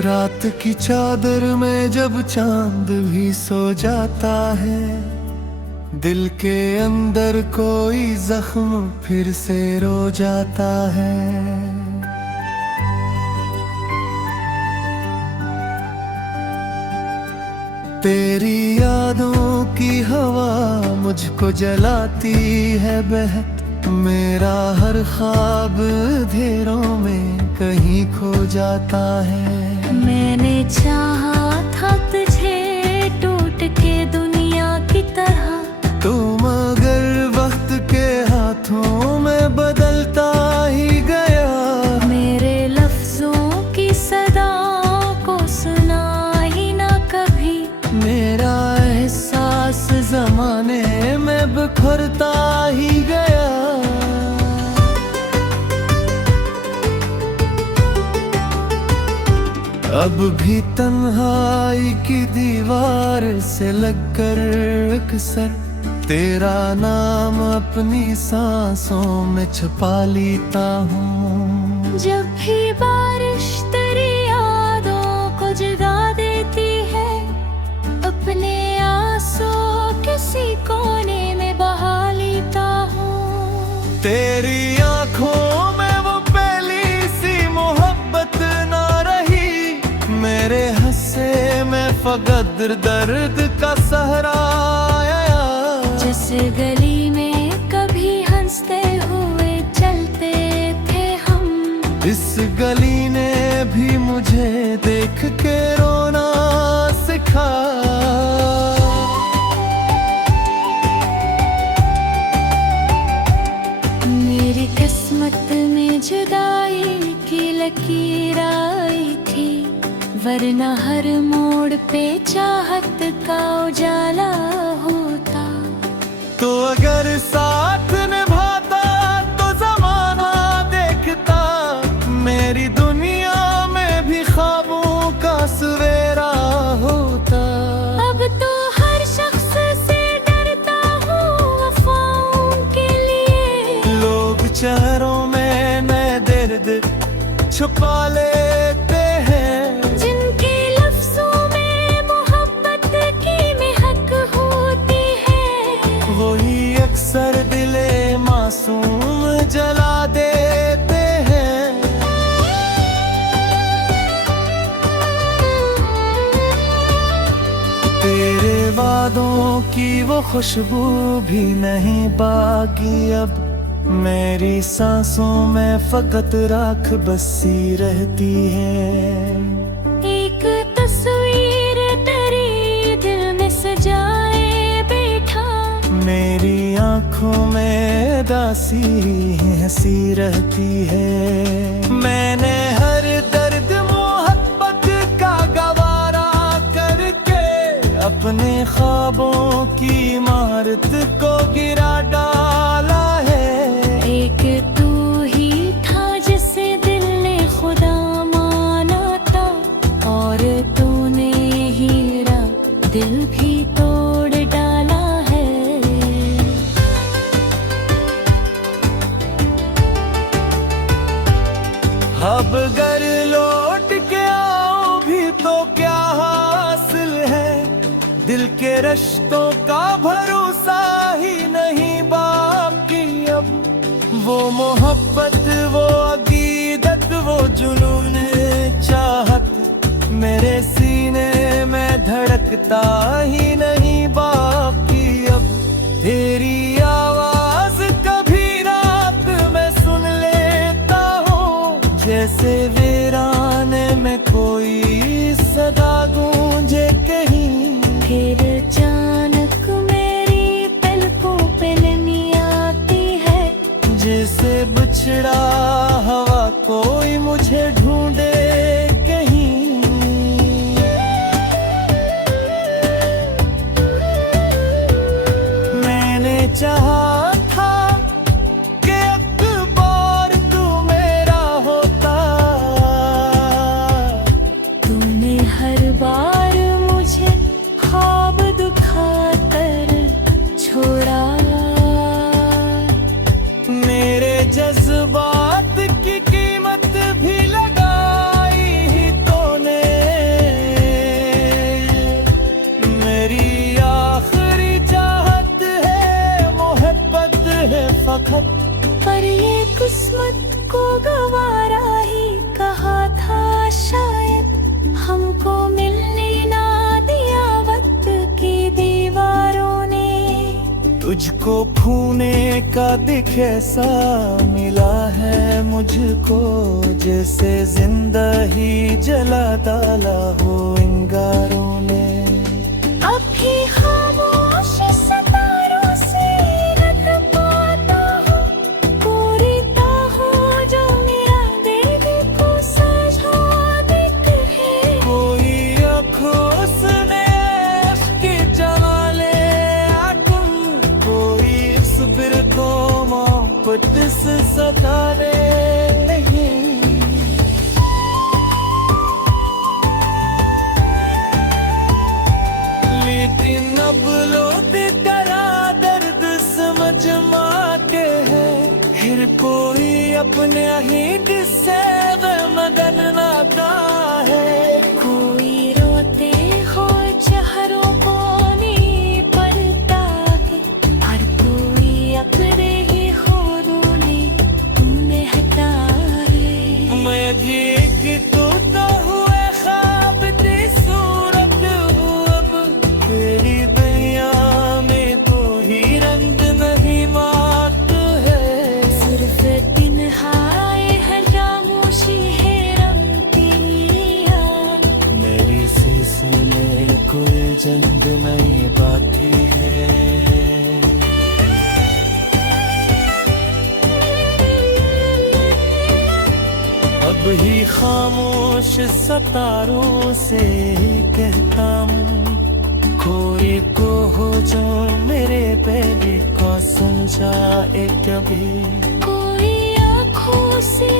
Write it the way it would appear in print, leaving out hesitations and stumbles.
रात की चादर में जब चांद भी सो जाता है, दिल के अंदर कोई जख्म फिर से रो जाता है। तेरी यादों की हवा मुझको जलाती है बहत, मेरा हर ख्वाब अंधेरों में कहीं खो जाता है। मैंने चाहा था तुझे टूट के दुनिया की तरह, तू मगर वक्त के हाथों में बदलता ही गया। मेरे लफ्जों की सदा को सुना ही ना कभी, मेरा एहसास जमाने में बिखरता ही गया। अब भी तन्हाई की दीवार से लगकर अक्सर तेरा नाम अपनी सांसों में छुपा लेता हूँ। जब भी बारिश तेरी यादों को जगा देती है, अपने आंसू किसी कोने में बहा लेता हूँ। तेरी आंखों में वो पहली सी मोहब्बत ना रही, मेरे हंसे में फकत दर्द का सहरा आया। जिस गली में कभी हंसते हुए चलते थे हम, इस गली ने भी मुझे देख के रोना सिखा। मेरी किस्मत में जुदाई की लकीर आई थी, वरना हर मोड़ पे चाहत का उजाला होता। तो अगर साथ निभाता तो जमाना देखता, मेरी दुनिया में भी ख्वाबों का सवेरा होता। अब तो हर शख्स से डरता हूँ वफाओं के लिए, लोग चेहरों में नए दर्द छुपा लेते हैं। जिनके लफ्जों में मोहब्बत की महक होती है, वही अक्सर दिले मासूम जला देते हैं। तेरे वादों की वो खुशबू भी नहीं बाकी अब, मेरी सांसों में फकत राख बसी रहती है। एक तस्वीर तेरी दिल में सजाए बैठा, मेरी आंखों में दासी हंसी रहती है। मैंने हर दर्द मोहब्बत का गवारा करके अपने ख्वाबों की इमारत को गिरा डाला है। एक तू ही था जिसे दिल ने खुदा माना था, और तूने हीरा दिल भी तोड़ डाला है। अब अगर लौट के आओ भी तो क्या हासिल है, दिल के रिश्तों का भरोसा ही नहीं बाकी अब। वो मोहब्बत, वो अकीदत, वो जुनून चाहत मेरे सीने में धड़कता ही नहीं बाकी अब। तेरी आवाज कभी रात में सुन लेता हूँ, जैसे वीराने में कोई सदा गूंजे कहीं। फिर अचानक मेरी पलकों पे नमी आती है, जैसे बिछड़ा हवा कोई मुझे ढूंढे कहीं। मैंने चाहा था कि एक बार तू मेरा होता, तूने हर बार मुझे ख्वाब दुखा कर छोड़ा। मेरे जज्बात की कीमत भी लगाई ही तूने, फकत। पर ये किस्मत को गवारा ही कहा था शायद, हमको मिलने ना दिया वक्त की दीवारों ने। तुझको भूने का दिख ऐसा मिला है मुझको, जैसे जिंदा ही जला डाला हो इंगारों ने। अब भी खामोश सितारों से रख पाता हूँ, पूरीता हो जो मेरा दिल को सजा दिख है। कोई आँखों सुने के जवाले आकुम, कोई इस बिर को मोहब्बत से सताने नहीं। लेकिन अब लोग तेरा दर्द समझ माते हैं, फिर कोई अपने ही दिस्से मदन नाता है। कोई रोते हो चेहरों को नहीं पड़ता है, हर कोई अपने ही खोने तुम्हें हटा है। मैं भी एक तो हुए ख्वाब की सूरत हूँ, अब तेरी दुनिया में कोई रंग नहीं मात है। सिर्फ तन्हाई है खामोशी है रंग दिया, मेरी सांसों में कोई जंग नहीं बाकी है। अब ही खामोश सितारों से कहता हूँ, कोई को हो जो मेरे बेबी को समझाए कभी। कोई आँखों से